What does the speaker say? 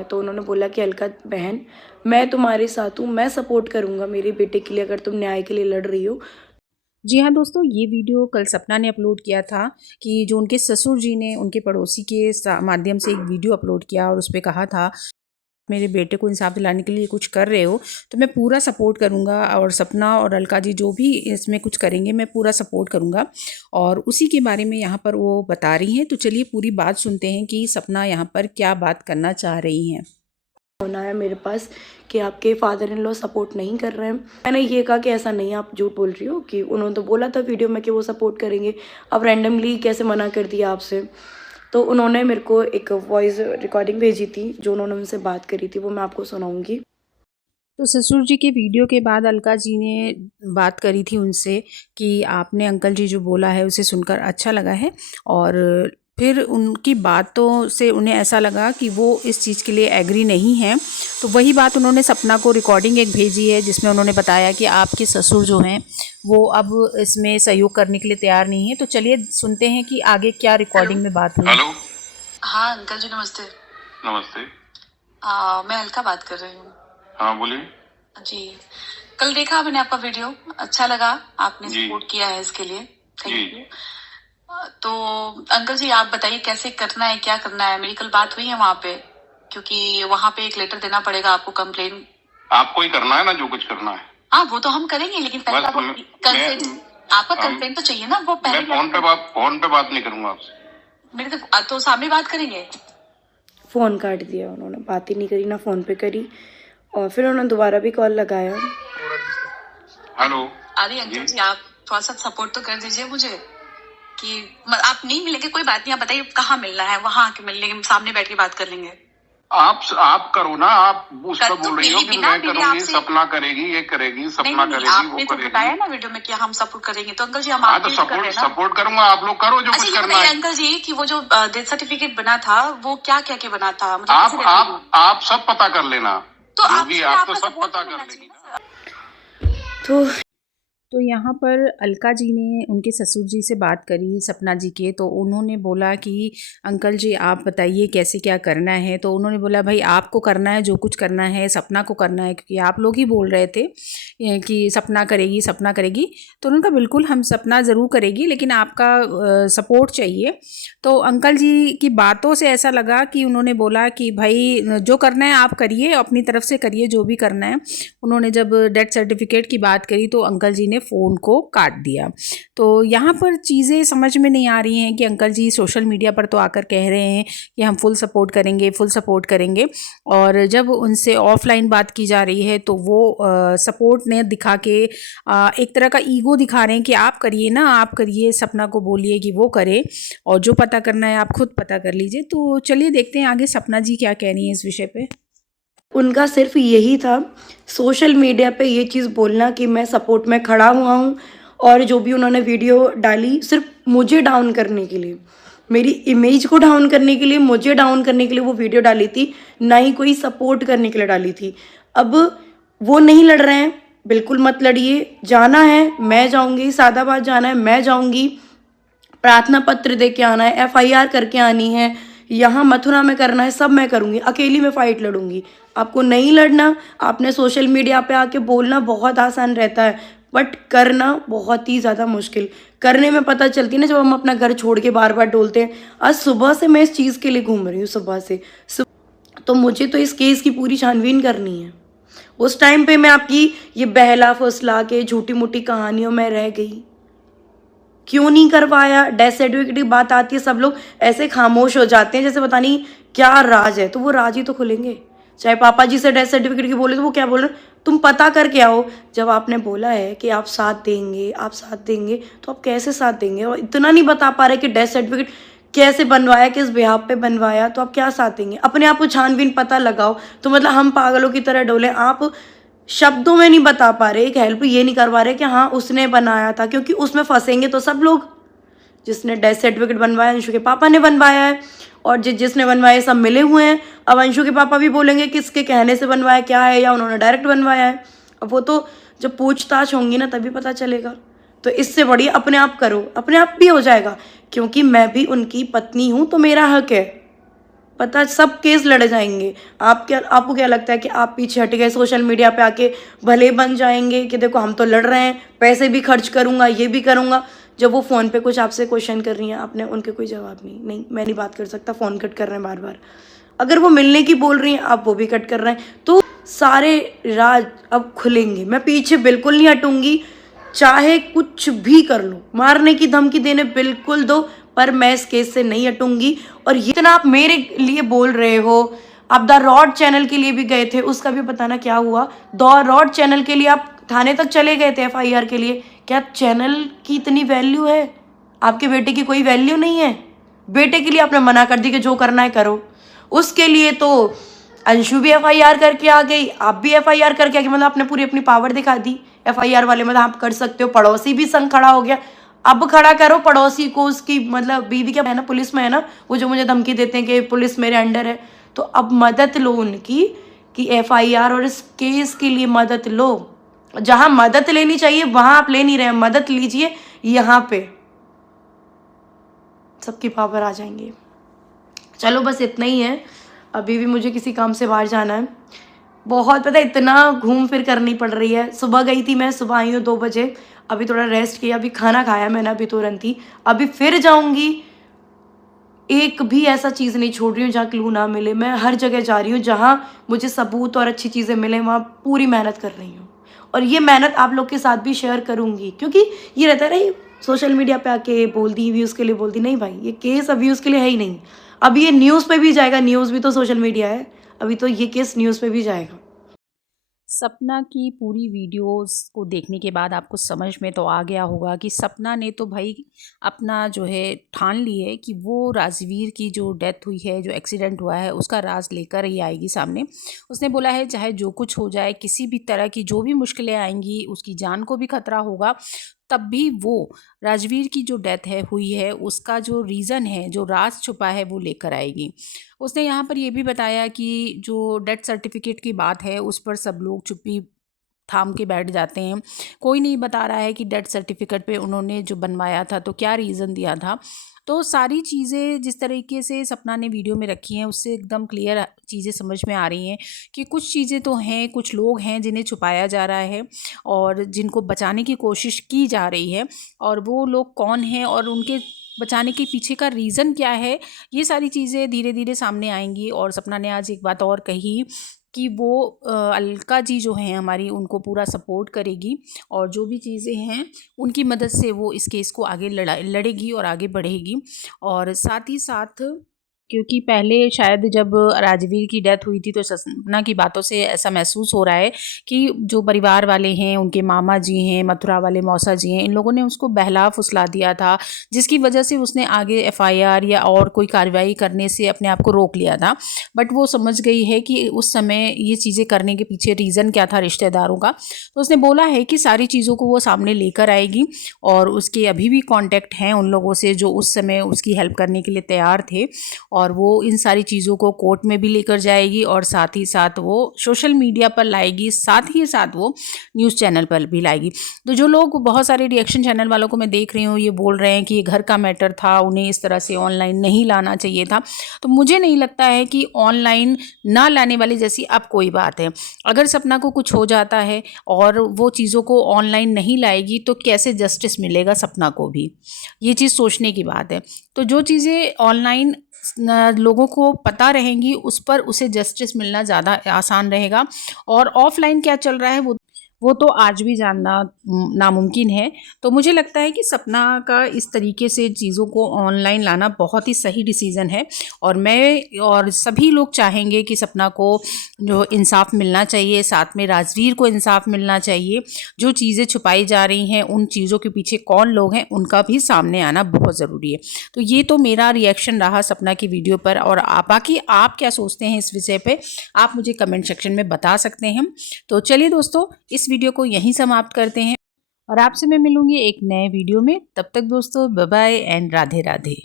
तो उन्होंने बोला कि अलका बहन, मैं तुम्हारे साथ हूँ, मैं सपोर्ट करूँगा मेरे बेटे के लिए अगर तुम न्याय के लिए लड़ रही हो। जी हाँ दोस्तों, ये वीडियो कल सपना ने अपलोड किया था कि जो उनके ससुर जी ने उनके पड़ोसी के माध्यम से एक वीडियो अपलोड किया और उस पे कहा था, मेरे बेटे को इंसाफ दिलाने के लिए कुछ कर रहे हो तो मैं पूरा सपोर्ट करूंगा, और सपना और अलका जी जो भी इसमें कुछ करेंगे मैं पूरा सपोर्ट करूंगा। और उसी के बारे में यहाँ पर वो बता रही हैं, तो चलिए पूरी बात सुनते हैं कि सपना यहाँ पर क्या बात करना चाह रही हैं। फोन आया मेरे पास कि आपके फादर इन लॉ सपोर्ट नहीं कर रहे हैं। मैंने ये कहा कि ऐसा नहीं, आप झूठ बोल रही हो, कि उन्होंने तो बोला था वीडियो में कि वो सपोर्ट करेंगे, अब रैंडमली कैसे मना कर दिया आपसे। तो उन्होंने मेरे को एक वॉइस रिकॉर्डिंग भेजी थी जो उन्होंने उनसे बात करी थी, वो मैं आपको सुनाऊंगी। तो ससुर जी के वीडियो के बाद अलका जी ने बात करी थी उनसे कि आपने अंकल जी जो बोला है उसे सुनकर अच्छा लगा है, और फिर उनकी बातों से उन्हें ऐसा लगा कि वो इस चीज़ के लिए एग्री नहीं हैं। तो वही बात उन्होंने सपना को रिकॉर्डिंग एक भेजी है जिसमें उन्होंने बताया कि आपके ससुर जो हैं वो अब इसमें सहयोग करने के लिए तैयार नहीं है। तो चलिए सुनते हैं कि आगे क्या रिकॉर्डिंग में बात हुई। हेलो। हाँ अंकल जी नमस्ते। नमस्ते। मैं अलका बात कर रही हूँ। हाँ बोलिए। जी, कल देखा मैंने आपका वीडियो, अच्छा लगा, आपने जी। सपोर्ट किया है इसके लिए, थैंक जी। यू। तो अंकल जी आप बताइए कैसे करना है, क्या करना है। मेरी कल बात हुई है वहाँ पे, क्योंकि वहाँ पे एक लेटर देना पड़ेगा आपको, कंप्लेन आपको ही करना है ना, जो कुछ करना है। हाँ वो तो हम करेंगे, लेकिन पहले बस आपको कंप्लेन, आपका हम- कंप्लेन तो चाहिए ना। वो मैं पहले फोन पे बात नहीं करूंगा आपसे। मेरे तो सामने बात करेंगे। फ़ोन काट दिया उन्होंने, बात ही नहीं करी, ना फ़ोन पे करी। और फिर उन्होंने दोबारा भी कॉल लगाया। हेलो। अरे अंकल जी आप थोड़ा सा सपोर्ट तो कर दीजिए मुझे, कि आप नहीं मिलेंगे कोई बात नहीं, आप बताइए कहाँ मिलना है, वहां आके मिल लेंगे, सामने बैठ के बात कर लेंगे। आप करो ना, आप उस पर तो बोल रही हो कि मैं करूंगी, सपना करेगी, ये करेगी, सपना करेगी, आपने वो तो बताया करेगी। ना वीडियो में कि हम सपोर्ट करेंगे, तो अंकल जी हम हाँ तो आपके लिए कर रहे हैं ना। सपोर्ट करूंगा, आप लोग करो जो अच्छा कुछ ये करना बताइए है। अंकल जी कि वो जो डेथ सर्टिफिकेट बना था वो क्या क्या के बना था, मतलब कैसे देते हैं? आप सब पता कर लेना, तो जो आप भी आप तो सब पता कर लेगी ना। तो तो यहाँ पर अलका जी ने उनके ससुर जी से बात करी सपना जी के, तो उन्होंने बोला कि अंकल जी आप बताइए कैसे क्या करना है। तो उन्होंने बोला भाई आपको करना है, जो कुछ करना है सपना को करना है, क्योंकि आप लोग ही बोल रहे थे कि सपना करेगी सपना करेगी। तो उन्होंने कहा बिल्कुल हम सपना ज़रूर करेगी, लेकिन आपका सपोर्ट चाहिए। तो अंकल जी की बातों से ऐसा लगा कि उन्होंने बोला कि भाई जो करना है आप करिए, अपनी तरफ से करिए जो भी करना है। उन्होंने जब डेथ सर्टिफिकेट की बात करी तो अंकल जी ने फ़ोन को काट दिया। तो यहाँ पर चीज़ें समझ में नहीं आ रही हैं कि अंकल जी सोशल मीडिया पर तो आकर कह रहे हैं कि हम फुल सपोर्ट करेंगे, फुल सपोर्ट करेंगे, और जब उनसे ऑफलाइन बात की जा रही है तो वो सपोर्ट ने दिखा के एक तरह का ईगो दिखा रहे हैं कि आप करिए ना, आप करिए, सपना को बोलिए कि वो करे, और जो पता करना है आप खुद पता कर लीजिए। तो चलिए देखते हैं आगे सपना जी क्या कह रही हैं इस विषय पे। उनका सिर्फ यही था सोशल मीडिया पे ये चीज़ बोलना कि मैं सपोर्ट में खड़ा हुआ हूँ, और जो भी उन्होंने वीडियो डाली सिर्फ मुझे डाउन करने के लिए, मेरी इमेज को डाउन करने के लिए, मुझे डाउन करने के लिए वो वीडियो डाली थी, ना ही कोई सपोर्ट करने के लिए डाली थी। अब वो नहीं लड़ रहे हैं, बिल्कुल मत लड़िए, जाना है मैं जाऊँगी, सादाबाद जाना है मैं जाऊँगी, प्रार्थना पत्र दे के आना है, एफआईआर करके आनी है, यहाँ मथुरा में करना है, सब मैं करूँगी, अकेली में फ़ाइट लड़ूंगी। आपको नहीं लड़ना, आपने सोशल मीडिया पे आके बोलना बहुत आसान रहता है, बट करना बहुत ही ज़्यादा मुश्किल। करने में पता चलती है ना, जब हम अपना घर छोड़ के बार बार डोलते हैं। आज सुबह से मैं इस चीज़ के लिए घूम रही हूँ, सुबह से तो मुझे तो इस केस की पूरी छानबीन करनी है। उस टाइम पे मैं आपकी ये बहला फुसला के झूठी मूठी कहानियों में रह गई, क्यों नहीं करवाया। डेथ सर्टिफिकेट की बात आती है सब लोग ऐसे खामोश हो जाते हैं जैसे पता नहीं क्या राज है, तो वो राज ही तो खुलेंगे। चाहे पापा जी से डेथ सर्टिफिकेट की बोले तो वो क्या बोल रहे, तुम पता करके आओ। जब आपने बोला है कि आप साथ देंगे, आप साथ देंगे, तो आप कैसे साथ देंगे? और इतना नहीं बता पा रहे कि डेथ सर्टिफिकेट कैसे बनवाया, किस बिहाफ पे बनवाया, तो आप क्या साथ देंगे? अपने आप को छानबीन पता लगाओ। तो मतलब हम पागलों की तरह डोले, आप शब्दों में नहीं बता पा रहे, एक हेल्प ये नहीं करवा रहे कि हाँ उसने बनाया था, क्योंकि उसमें फंसेंगे तो सब लोग। जिसने डेथ सर्टिफिकेट बनवाया अंशु के पापा ने बनवाया है, और जिसने बनवाया सब मिले हुए हैं। अब अंशु के पापा भी बोलेंगे किसके कहने से बनवाया क्या है, या उन्होंने डायरेक्ट बनवाया है। अब वो तो जब पूछताछ होंगी ना तभी पता चलेगा। तो इससे बढ़िया अपने आप करो, अपने आप भी हो जाएगा, क्योंकि मैं भी उनकी पत्नी हूँ तो मेरा हक है। पता सब केस लड़ जाएंगे। आपको क्या लगता है कि आप पीछे हट गए सोशल मीडिया पे आके भले बन जाएंगे कि देखो हम तो लड़ रहे हैं, पैसे भी खर्च करूँगा, ये भी करूँगा। जब वो फ़ोन पे कुछ आपसे क्वेश्चन कर रही हैं, आपने उनके कोई जवाब नहीं, मैं नहीं बात कर सकता, फ़ोन कट कर रहे हैं बार बार। अगर वो मिलने की बोल रही हैं, आप वो भी कट कर रहे हैं। तो सारे राज अब खुलेंगे। मैं पीछे बिल्कुल नहीं हटूंगी, चाहे कुछ भी कर लो, मारने की धमकी देने बिल्कुल दो, पर मैं इस केस से नहीं हटूंगी। और ये इतना आप मेरे लिए बोल रहे हो, आप द रॉड चैनल के लिए भी गए थे, उसका भी पता ना क्या हुआ। द रॉड चैनल के लिए आप थाने तक चले गए थे FIR के लिए। क्या चैनल की इतनी वैल्यू है? आपके बेटे की कोई वैल्यू नहीं है? बेटे के लिए आपने मना कर दी कि जो करना है करो। उसके लिए तो अंशु भी FIR करके आ गई, आप भी FIR करके आ गए। मतलब आपने पूरी अपनी पावर दिखा दी FIR वाले, मतलब आप कर सकते हो। पड़ोसी भी संग खड़ा हो गया, अब खड़ा करो पड़ोसी को, उसकी मतलब बीवी क्या है ना, पुलिस में है ना, वो जो मुझे धमकी देते हैं कि पुलिस मेरे अंडर है। तो अब मदद लो उनकी कि FIR और इस केस के लिए मदद लो। जहां मदद लेनी चाहिए वहां आप ले नहीं रहे, मदद लीजिए यहाँ पे, सबकी पावर आ जाएंगे। चलो बस इतना ही है, अभी भी मुझे किसी काम से बाहर जाना है। बहुत पता है, इतना घूम फिर करनी पड़ रही है। सुबह गई थी मैं, सुबह आई हूँ 2 बजे, अभी थोड़ा रेस्ट किया, अभी खाना खाया मैंने अभी तुरंत ही, अभी फिर जाऊँगी। एक भी ऐसा चीज़ नहीं छोड़ रही हूँ जहाँ क्लू ना मिले। मैं हर जगह जा रही हूँ जहाँ मुझे सबूत और अच्छी चीज़ें मिले, वहाँ पूरी मेहनत कर रही हूँ। और ये मेहनत आप लोग के साथ भी शेयर करूँगी, क्योंकि ये रहता है ना, सोशल मीडिया पे आके बोल दी, व्यूज़ के लिए बोल दी, नहीं भाई, ये केस अब व्यूज़ के लिए है ही नहीं। अब ये न्यूज़ पे भी जाएगा, न्यूज़ भी तो सोशल मीडिया है, अभी तो ये केस न्यूज़ पे भी जाएगा। सपना की पूरी वीडियोस को देखने के बाद आपको समझ में तो आ गया होगा कि सपना ने तो भाई अपना जो है ठान ली है कि वो राजवीर की जो डेथ हुई है, जो एक्सीडेंट हुआ है, उसका राज लेकर ही आएगी सामने। उसने बोला है चाहे जो कुछ हो जाए, किसी भी तरह की जो भी मुश्किलें आएंगी, उसकी जान को भी खतरा होगा, तब भी वो राजवीर की जो डेथ है हुई है, उसका जो रीज़न है, जो राज छुपा है, वो लेकर आएगी। उसने यहाँ पर ये भी बताया कि जो डेथ सर्टिफिकेट की बात है, उस पर सब लोग चुप्पी थाम के बैठ जाते हैं। कोई नहीं बता रहा है कि डेथ सर्टिफिकेट पे उन्होंने जो बनवाया था तो क्या रीज़न दिया था। तो सारी चीज़ें जिस तरीके से सपना ने वीडियो में रखी हैं, उससे एकदम क्लियर चीज़ें समझ में आ रही हैं कि कुछ चीज़ें तो हैं, कुछ लोग हैं जिन्हें छुपाया जा रहा है और जिनको बचाने की कोशिश की जा रही है, और वो लोग कौन हैं और उनके बचाने के पीछे का रीज़न क्या है, ये सारी चीज़ें धीरे धीरे सामने आएंगी। और सपना ने आज एक बात और कही कि वो अलका जी जो हैं हमारी, उनको पूरा सपोर्ट करेगी और जो भी चीज़ें हैं उनकी मदद से वो इस केस को आगे लड़ेगी और आगे बढ़ेगी। और साथ ही साथ क्योंकि पहले शायद जब राजवीर की डेथ हुई थी तो सपना की बातों से ऐसा महसूस हो रहा है कि जो परिवार वाले हैं, उनके मामा जी हैं, मथुरा वाले मौसा जी हैं, इन लोगों ने उसको बहला फुसला दिया था, जिसकी वजह से उसने आगे FIR या और कोई कार्रवाई करने से अपने आप को रोक लिया था। बट वो समझ गई है कि उस समय ये चीज़ें करने के पीछे रीज़न क्या था रिश्तेदारों का। तो उसने बोला है कि सारी चीज़ों को वो सामने लेकर आएगी और उसके अभी भी कॉन्टैक्ट हैं उन लोगों से जो उस समय उसकी हेल्प करने के लिए तैयार थे, और वो इन सारी चीज़ों को कोर्ट में भी लेकर जाएगी और साथ ही साथ वो सोशल मीडिया पर लाएगी, साथ ही साथ वो न्यूज़ चैनल पर भी लाएगी। तो जो लोग, बहुत सारे रिएक्शन चैनल वालों को मैं देख रही हूँ, ये बोल रहे हैं कि ये घर का मैटर था, उन्हें इस तरह से ऑनलाइन नहीं लाना चाहिए था। तो मुझे नहीं लगता है कि ऑनलाइन ना लाने वाली जैसी अब कोई बात है। अगर सपना को कुछ हो जाता है और वो चीज़ों को ऑनलाइन नहीं लाएगी तो कैसे जस्टिस मिलेगा सपना को भी, ये चीज़ सोचने की बात है। तो जो चीज़ें ऑनलाइन लोगों को पता रहेंगी उस पर उसे जस्टिस मिलना ज़्यादा आसान रहेगा, और ऑफलाइन क्या चल रहा है वो तो आज भी जानना नामुमकिन है। तो मुझे लगता है कि सपना का इस तरीके से चीज़ों को ऑनलाइन लाना बहुत ही सही डिसीज़न है, और मैं और सभी लोग चाहेंगे कि सपना को जो इंसाफ मिलना चाहिए, साथ में राजवीर को इंसाफ मिलना चाहिए। जो चीज़ें छुपाई जा रही हैं, उन चीज़ों के पीछे कौन लोग हैं, उनका भी सामने आना बहुत ज़रूरी है। तो ये तो मेरा रिएक्शन रहा सपना की वीडियो पर, और बाकी आप क्या सोचते हैं इस विषय पे, आप मुझे कमेंट सेक्शन में बता सकते हैं। तो चलिए दोस्तों, इस वीडियो को यहीं समाप्त करते हैं और आपसे मैं मिलूंगी एक नए वीडियो में। तब तक दोस्तों bye bye and Radhe Radhe.